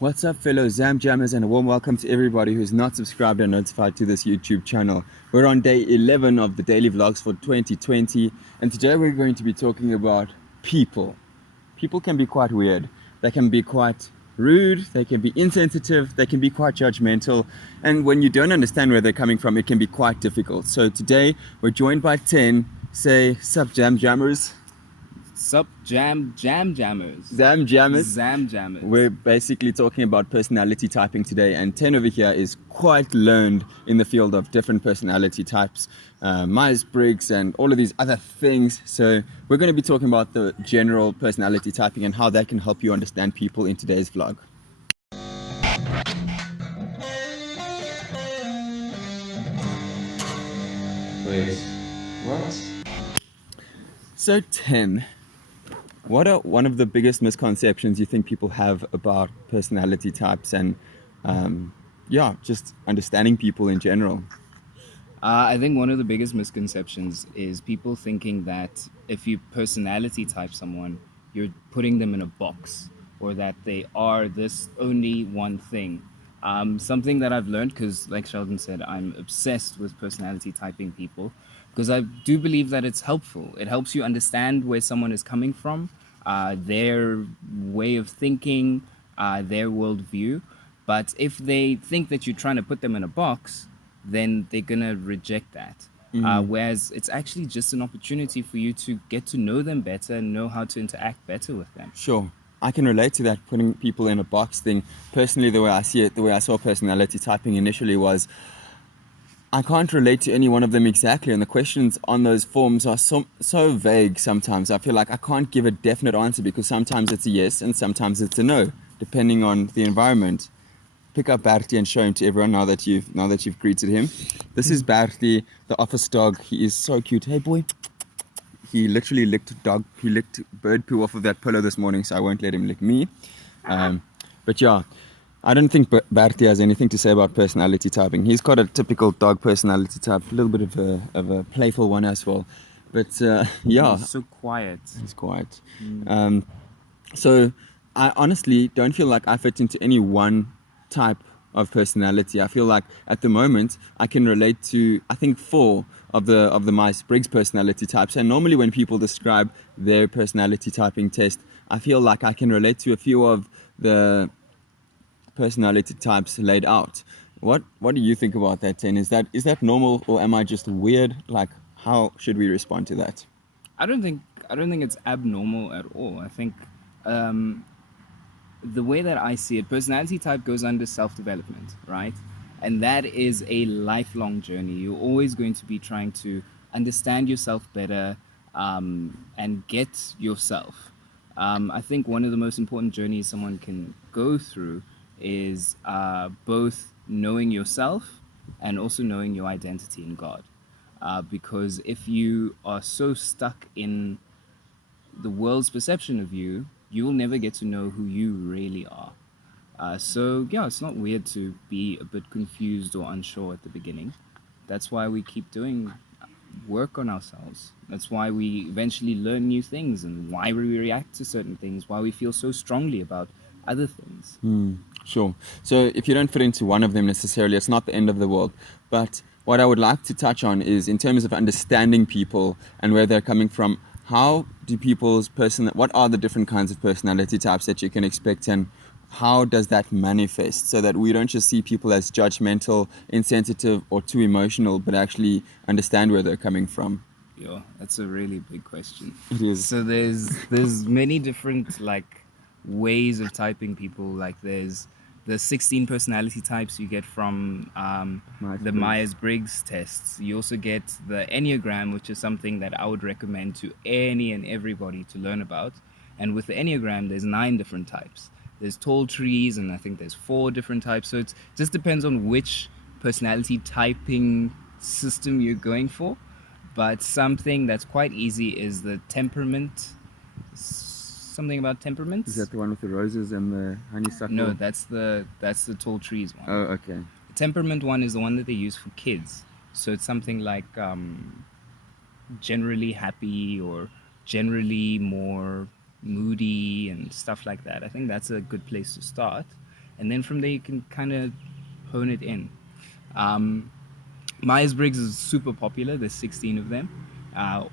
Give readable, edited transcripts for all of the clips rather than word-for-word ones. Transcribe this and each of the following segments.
What's up, fellow Zam Jammers, and a warm welcome to everybody who's not subscribed and notified to this YouTube channel. We're on day 11 of the daily vlogs for 2020, and today we're going to be talking about people. People can be quite weird. They can be quite rude, they can be insensitive, they can be quite judgmental, and when you don't understand where they're coming from, it can be quite difficult. So today we're joined by 10. Say, sup, Jam Jammers. Sup, jammers. Zam Jammers. Zam jammers. We're basically talking about personality typing today, and 10 over here is quite learned in the field of different personality types, Myers-Briggs and all of these other things. So we're going to be talking about the general personality typing and how that can help you understand people in today's vlog. Wait, what? So 10. What are one of the biggest misconceptions you think people have about personality types and, just understanding people in general? I think one of the biggest misconceptions is people thinking that if you personality type someone, you're putting them in a box or that they are this only one thing. Something that I've learned, because like Sheldon said, I'm obsessed with personality typing people, because I do believe that it's helpful. It helps you understand where someone is coming from, their way of thinking, their worldview. But if they think that you're trying to put them in a box, then they're gonna reject that. Whereas it's actually just an opportunity for you to get to know them better and know how to interact better with them. Sure. I can relate to that, putting people in a box thing. Personally, the way I see it, the way I saw personality typing initially was, I can't relate to any one of them exactly, and the questions on those forms are so vague sometimes. I feel like I can't give a definite answer because sometimes it's a yes and sometimes it's a no, depending on the environment. Pick up Bertie and show him to everyone now that you've greeted him. This is Bertie, the office dog. He is so cute. Hey boy. He literally licked bird poo off of that pillow this morning, so I won't let him lick me. But yeah, I don't think Bertie has anything to say about personality typing. He's got a typical dog personality type, a little bit of a playful one as well. But yeah. He's so quiet. He's quiet. So I honestly don't feel like I fit into any one type of personality. I feel like at the moment I can relate to, I think, 4 of the Myers-Briggs personality types. And normally when people describe their personality typing test, I feel like I can relate to a few of the personality types laid out. What do you think about that, 10? Is that normal, or am I just weird? Like, how should we respond to that? I don't think it's abnormal at all. I think the way that I see it, personality type goes under self-development, right? And that is a lifelong journey. You're always going to be trying to understand yourself better and get yourself. I think one of the most important journeys someone can go through is both knowing yourself and also knowing your identity in God. Because if you are so stuck in the world's perception of you, you will never get to know who you really are. So yeah, it's not weird to be a bit confused or unsure at the beginning. That's why we keep doing work on ourselves. That's why we eventually learn new things and why we react to certain things, why we feel so strongly about other things. Sure. So if you don't fit into one of them necessarily, it's not the end of the world. But what I would like to touch on is, in terms of understanding people and where they're coming from, how do what are the different kinds of personality types that you can expect, and how does that manifest, so that we don't just see people as judgmental, insensitive, or too emotional, but actually understand where they're coming from? Yeah, that's a really big question. It is. So there's many different ways of typing people. Like there's the 16 personality types you get from the Myers-Briggs tests. You also get the Enneagram, which is something that I would recommend to any and everybody to learn about. And with the Enneagram, there's 9 different types. There's tall trees, and I think there's 4 different types. So it just depends on which personality typing system you're going for. But something that's quite easy is the temperament. Something about temperaments. Is that the one with the roses and the honeysuckle? No, that's the tall trees one. Oh, okay. The temperament one is the one that they use for kids. So it's something like generally happy or generally more moody and stuff like that. I think that's a good place to start. and then from there you can kind of hone it in. Myers-Briggs is super popular. There's 16 of them,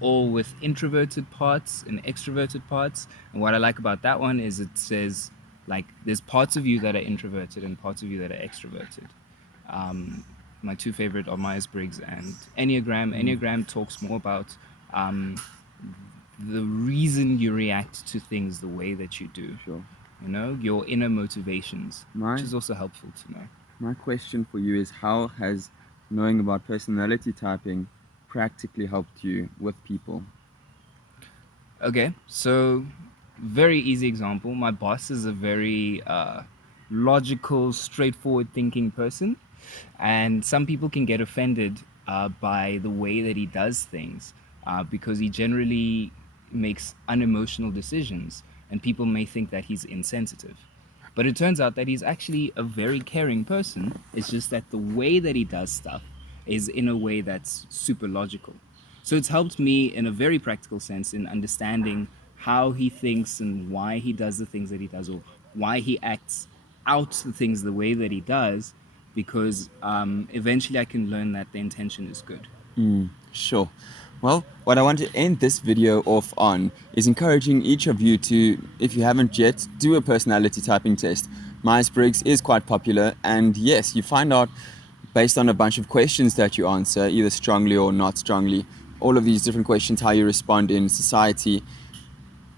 all with introverted parts and extroverted parts. And what I like about that one is it says, like, there's parts of you that are introverted and parts of you that are extroverted. My two favorite are Myers-Briggs and Enneagram. Enneagram talks more about the reason you react to things the way that you do. Sure. You know, your inner motivations, Right. which is also helpful to know. My question for you is, how has knowing about personality typing practically helped you with people? Okay, so very easy example. My boss is a very logical, straightforward thinking person, and some people can get offended by the way that he does things because he generally makes unemotional decisions, and people may think that he's insensitive. But it turns out that he's actually a very caring person. It's just that the way that he does stuff is in a way that's super logical. So it's helped me in a very practical sense in understanding how he thinks and why he does the things that he does, or why he acts out the things the way that he does, because eventually I can learn that the intention is good. Sure. Well, what I want to end this video off on is encouraging each of you to, if you haven't yet, do a personality typing test. Myers-Briggs is quite popular, and yes, you find out based on a bunch of questions that you answer, either strongly or not strongly, all of these different questions, how you respond in society.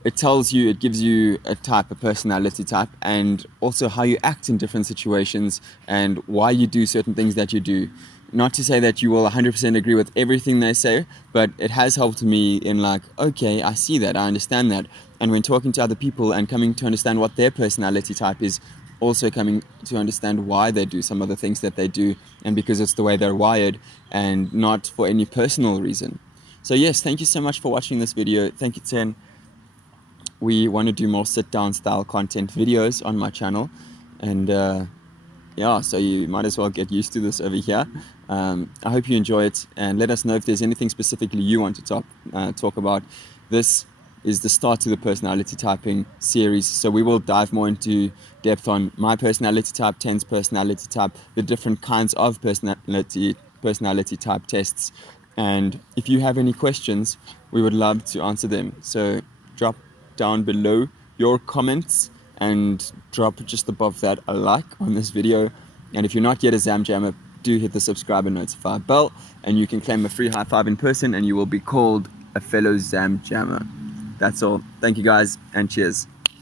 It tells you, it gives you a type, a personality type, and also how you act in different situations and why you do certain things that you do. Not to say that you will 100% agree with everything they say, but it has helped me in like, okay, I see that, I understand that. And when talking to other people and coming to understand what their personality type is, also coming to understand why they do some of the things that they do, and because it's the way they're wired and not for any personal reason. So yes, thank you so much for watching this video. Thank you, Ten. We want to do more sit-down style content videos on my channel, and yeah, so you might as well get used to this over here. I hope you enjoy it, and let us know if there's anything specifically you want to talk about. This is the start to the personality typing series, so we will dive more into depth on my personality type, Ten's personality type, the different kinds of personality type tests, and if you have any questions, we would love to answer them. So drop down below your comments and drop just above that a like on this video. And if you're not yet a Zam Jammer, do hit the subscribe and notify bell, and you can claim a free high five in person and you will be called a fellow Zam Jammer. That's all. Thank you guys, and cheers.